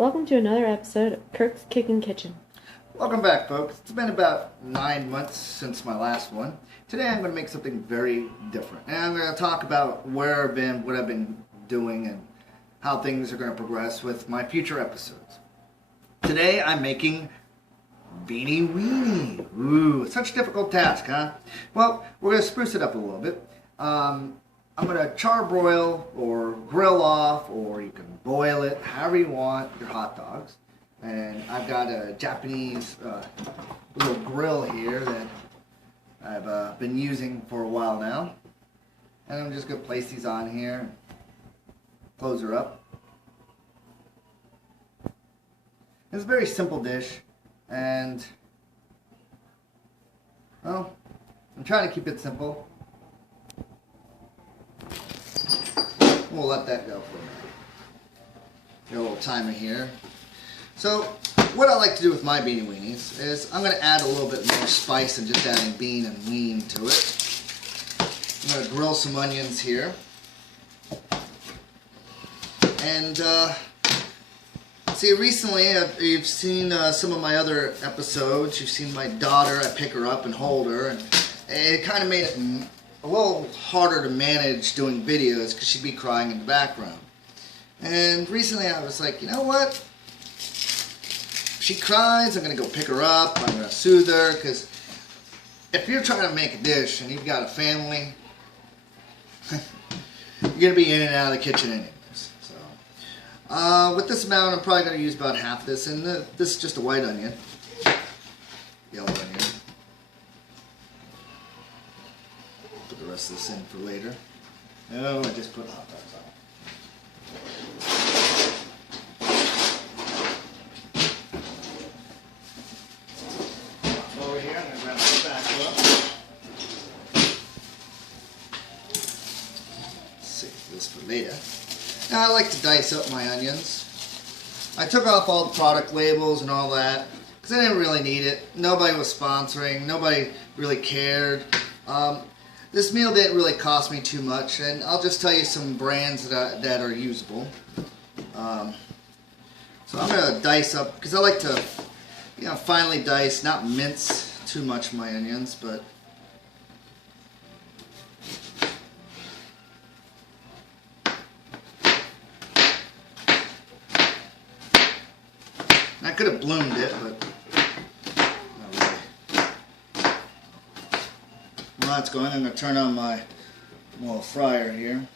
Welcome to another episode of Kirk's Kitchen. Welcome back, folks. It's been about 9 months since my last one. Today I'm going to make something very different. And I'm going to talk about where I've been, what I've been doing, and how things are going to progress with my future episodes. Today I'm making Beanie Weenie. Ooh, such a difficult task, huh? Well, we're going to spruce it up a little bit. I'm going to charbroil or grill off, or you can boil it however you want, your hot dogs. And I've got a Japanese little grill here that I've been using for a while now. And I'm just going to place these on here, close her up. It's a very simple dish, and well, I'm trying to keep it simple. We'll let that go for a minute. Got a little timer here. So, what I like to do with my Beanie Weenies is I'm going to add a little bit more spice than just adding bean and ween to it. I'm going to grill some onions here. And, see, recently you've seen some of my other episodes. You've seen my daughter. I pick her up and hold her. And it kind of made it a little harder to manage doing videos because she'd be crying in the background. And recently I was like, you know what? She cries, I'm going to go pick her up, I'm going to soothe her, because if you're trying to make a dish and you've got a family, you're going to be in and out of the kitchen anyways. So, with this amount, I'm probably going to use about half this, and this is just a white onion, yellow onion. Put the rest of this in for later. No, I just put hot dogs on. For later. Now I like to dice up my onions. I took off all the product labels and all that because I didn't really need it. Nobody was sponsoring. Nobody really cared. This meal didn't really cost me too much, and I'll just tell you some brands that are usable. So I'm going to dice up because I like to, finely dice, not mince too much my onions, but. I could have bloomed it, but not really. While that's going, I'm going to turn on my little fryer here.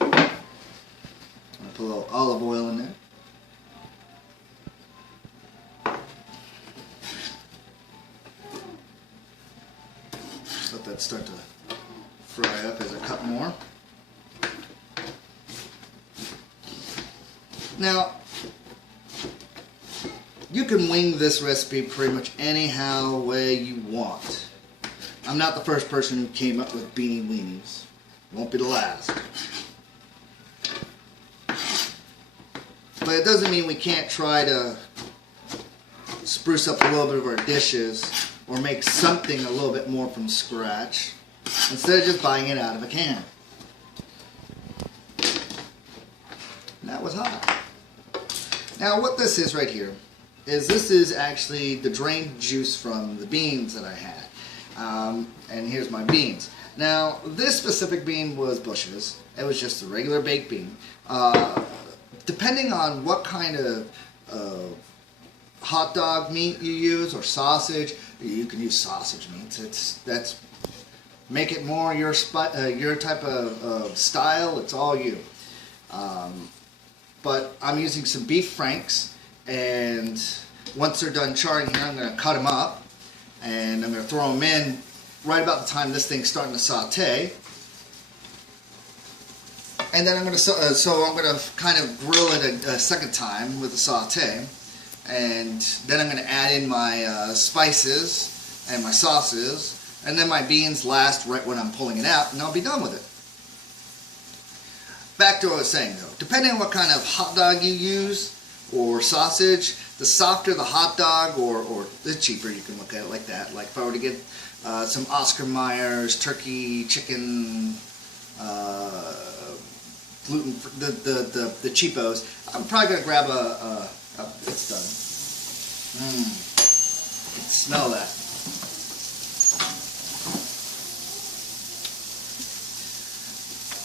I'm going to put a little olive oil in there. Let that start to fry up as I cut more. Now, you can wing this recipe pretty much anyhow way you want. I'm not the first person who came up with Beanie Weenies. Won't be the last. But it doesn't mean we can't try to spruce up a little bit of our dishes or make something a little bit more from scratch instead of just buying it out of a can. And that was hot. Now what this is right here is this is actually the drained juice from the beans that I had. And here's my beans. Now this specific bean was Bush's. It was just a regular baked bean. Depending on what kind of hot dog meat you use or sausage, you can use sausage meats. Make it more your type of style. It's all you. But I'm using some beef franks, and once they're done charring here, I'm going to cut them up, and I'm going to throw them in right about the time this thing's starting to saute. And then I'm going to kind of grill it a second time with a saute, and then I'm going to add in my spices and my sauces, and then my beans last right when I'm pulling it out, and I'll be done with it. Back to what I was saying though, depending on what kind of hot dog you use or sausage, the softer the hot dog or the cheaper you can look at it like that. Like if I were to get some Oscar Mayer's turkey chicken the cheapos. I'm probably gonna grab it's done. Mmm. You can smell that.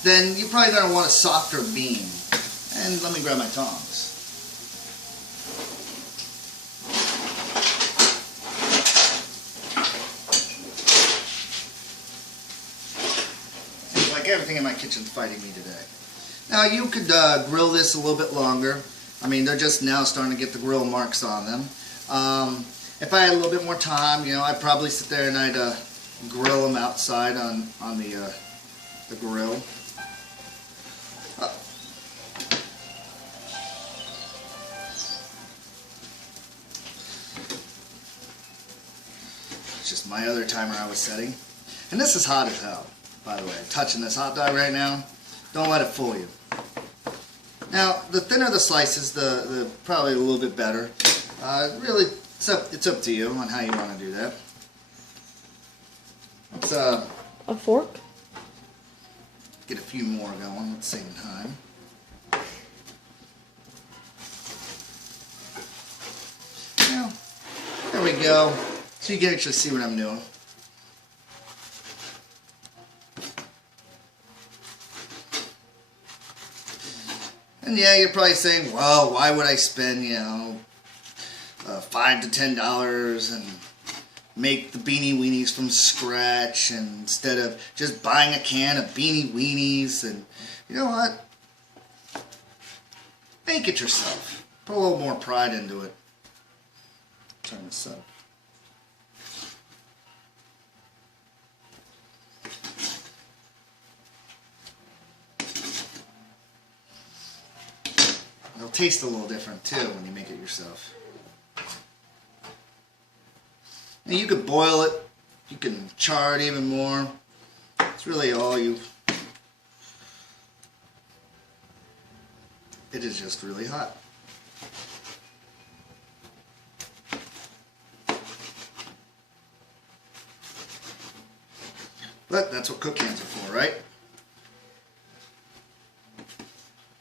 Then you're probably gonna want a softer bean. And let me grab my tongs. Seems like everything in my kitchen's fighting me today. Now you could grill this a little bit longer. I mean, they're just now starting to get the grill marks on them. If I had a little bit more time, you know, I'd probably sit there and I'd grill them outside on the grill. It's just my other timer I was setting. And this is hot as hell, by the way. I'm touching this hot dog right now. Don't let it fool you. Now, the thinner the slices, the probably a little bit better. Really, it's up to you on how you want to do that. Let's a fork? get a few more going at the same time. Now, there we go. So you can actually see what I'm doing. And yeah, you're probably saying, well, why would I spend, you know, $5 to $10 and make the Beanie Weenies from scratch and instead of just buying a can of Beanie Weenies? And you know what? Make it yourself. Put a little more pride into it. Turn this up. It'll taste a little different too when you make it yourself. Now you could boil it, you can char it even more. It's really all you. It is just really hot. But that's what cook hands are for, right?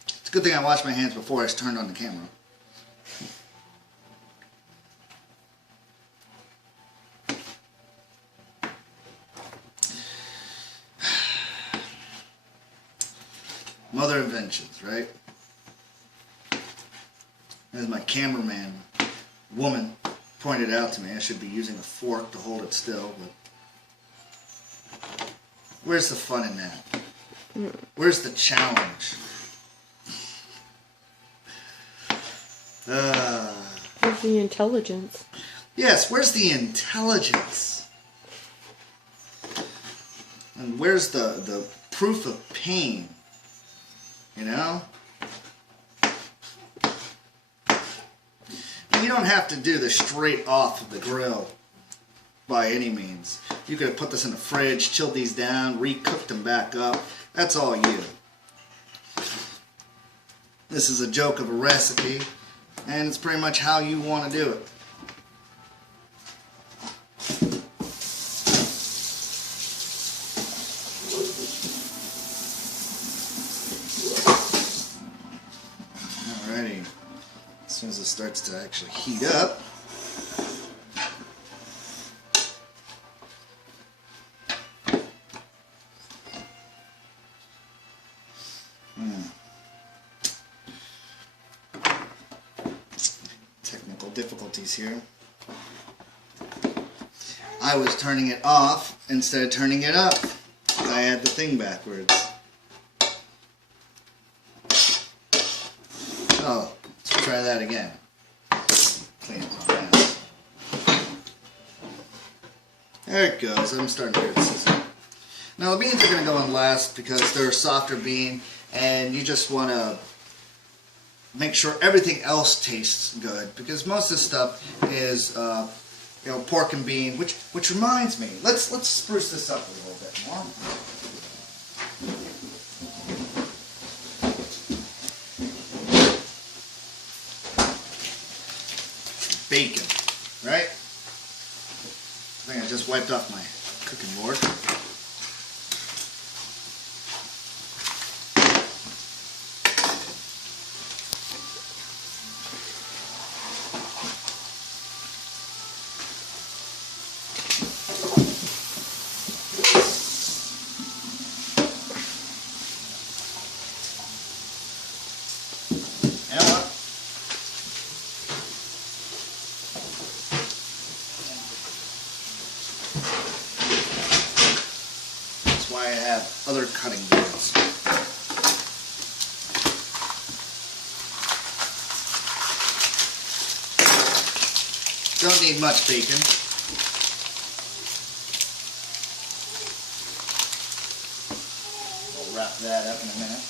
It's a good thing I washed my hands before I turned on the camera. Mother inventions, right? As my cameraman woman pointed out to me, I should be using a fork to hold it still, but where's the fun in that? Where's the challenge? Where's the intelligence? Yes, where's the intelligence? And where's the proof of pain? You know? And you don't have to do this straight off of the grill by any means. You could have put this in the fridge, chilled these down, recooked them back up. That's all you. This is a joke of a recipe, and it's pretty much how you want to do it. Alrighty. As soon as it starts to actually heat up, technical difficulties here. I was turning it off instead of turning it up. I had the thing backwards. Oh, let's try that again. Clean it up now. There it goes. I'm starting to hear the sizzle. Now the beans are going to go in last because they're a softer bean, and you just want to make sure everything else tastes good, because most of this stuff is you know, pork and bean, which reminds me, let's spruce this up a little bit more. Bacon, right? I think I just wiped off my cooking board. I have other cutting boards. Don't need much bacon. We'll wrap that up in a minute.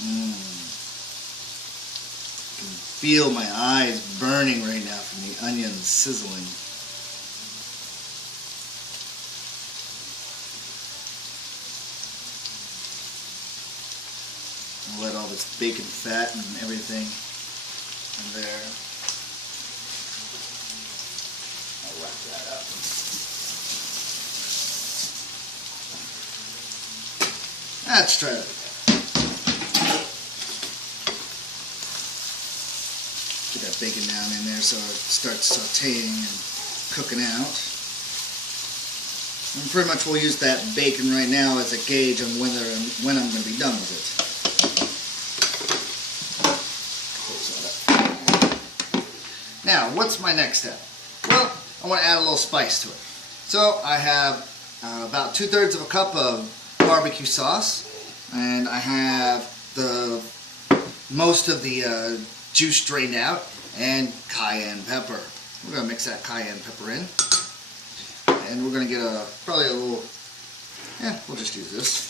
I can feel my eyes burning right now from the onions sizzling. I'll let all this bacon fat and everything in there. I'll wrap that up. Let's try that again. Get that bacon down in there so it starts sauteing and cooking out. And pretty much we'll use that bacon right now as a gauge on when I'm going to be done with it. Now, what's my next step? Well, I want to add a little spice to it. So I have about 2/3 of a cup of barbecue sauce, and I have most of the juice drained out, and cayenne pepper. We're going to mix that cayenne pepper in, and we're going to get probably a little, we'll just use this.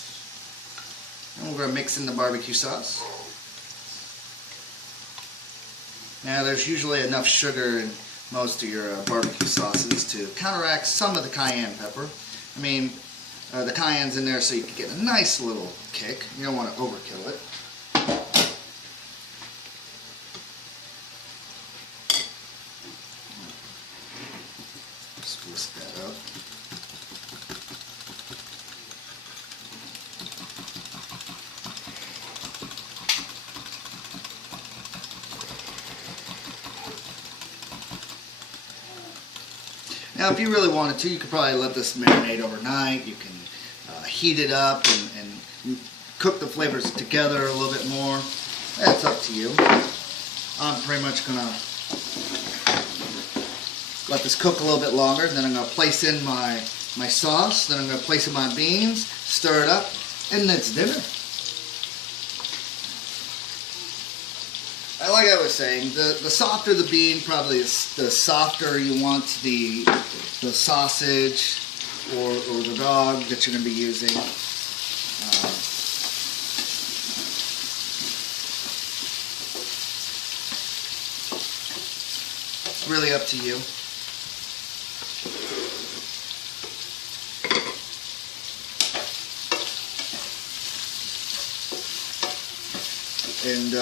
And we're going to mix in the barbecue sauce. Now there's usually enough sugar in most of your barbecue sauces to counteract some of the cayenne pepper. I mean, the cayenne's in there so you can get a nice little kick. You don't want to overkill it. Just whisk that up. Now, if you really wanted to, you could probably let this marinate overnight. You can heat it up and cook the flavors together a little bit more. That's up to you. I'm pretty much going to let this cook a little bit longer. Then I'm going to place in my sauce. Then I'm going to place in my beans, stir it up, and it's dinner. Like I was saying, the softer the bean, probably the softer you want the sausage or the dog that you're going to be using. It's really up to you. And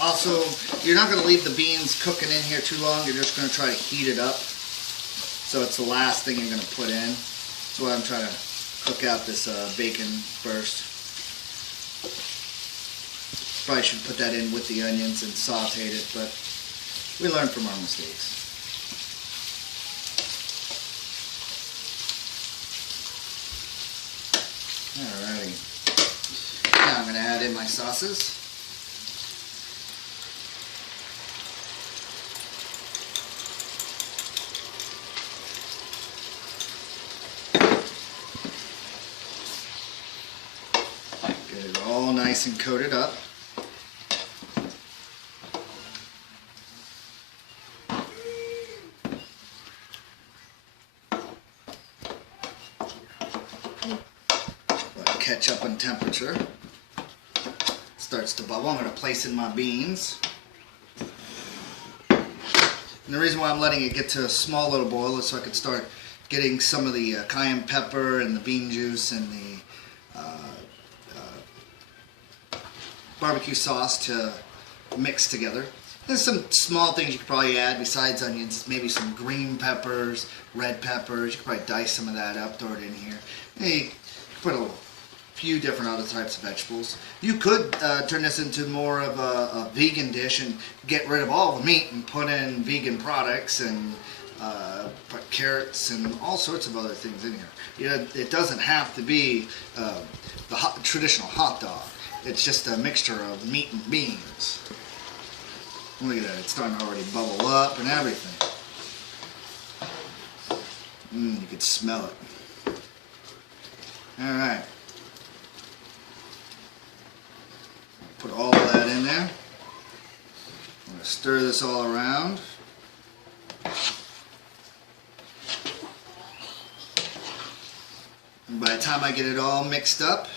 also, you're not going to leave the beans cooking in here too long. You're just going to try to heat it up. So it's the last thing you're going to put in. That's why I'm trying to cook out this bacon first. Probably should put that in with the onions and saute it, but we learn from our mistakes. Alrighty. Now I'm going to add in my sauces. Nice and coated up. Let it catch up in temperature. Starts to bubble. I'm going to place in my beans. And the reason why I'm letting it get to a small little boil is so I could start getting some of the cayenne pepper and the bean juice and the barbecue sauce to mix together. There's some small things you could probably add besides onions, maybe some green peppers, red peppers. You could probably dice some of that up, throw it in here. And you could put a few different other types of vegetables. You could turn this into more of a vegan dish and get rid of all the meat and put in vegan products and put carrots and all sorts of other things in here. You know, it doesn't have to be the traditional hot dog. it's just a mixture of meat and beans. Look at that, it's starting to already bubble up and everything. You can smell it. Alright. Put all of that in there. I'm going to stir this all around. And by the time I get it all mixed up,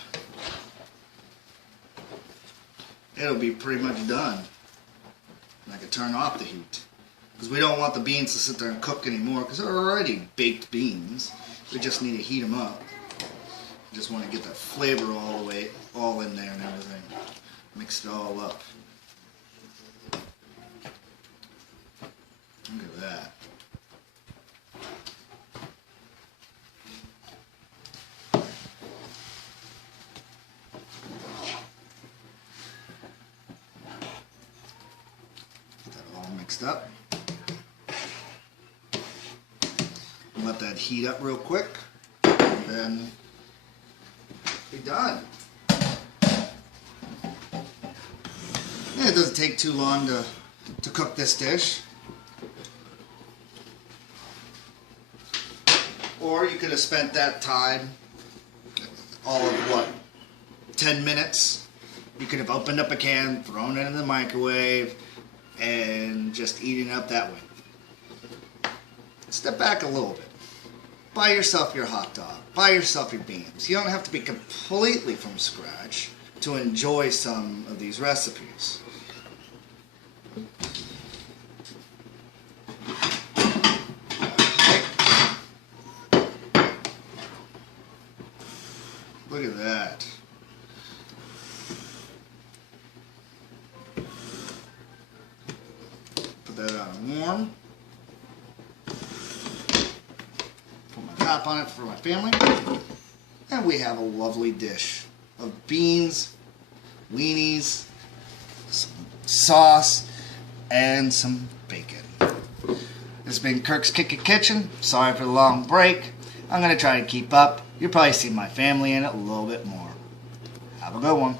it'll be pretty much done. And I can turn off the heat. Because we don't want the beans to sit there and cook anymore, because they're already baked beans. We just need to heat them up. Just want to get that flavor all in there and everything. Mix it all up. Look at that. Get that all mixed up. Let that heat up real quick, and then be done. Yeah, it doesn't take too long to cook this dish. Or you could have spent that time, all of what, 10 minutes? You could have opened up a can, thrown it in the microwave, and just eating it up that way. Step back a little bit. Buy yourself your hot dog. Buy yourself your beans. You don't have to be completely from scratch to enjoy some of these recipes. Look at that. Put that on warm. Top on it for my family, and we have a lovely dish of beans, weenies, some sauce, and some bacon. This has been Kirk's Kirk'in Kitchen. Sorry for the long break. I'm going to try to keep up. You'll probably see my family in it a little bit more. Have a good one.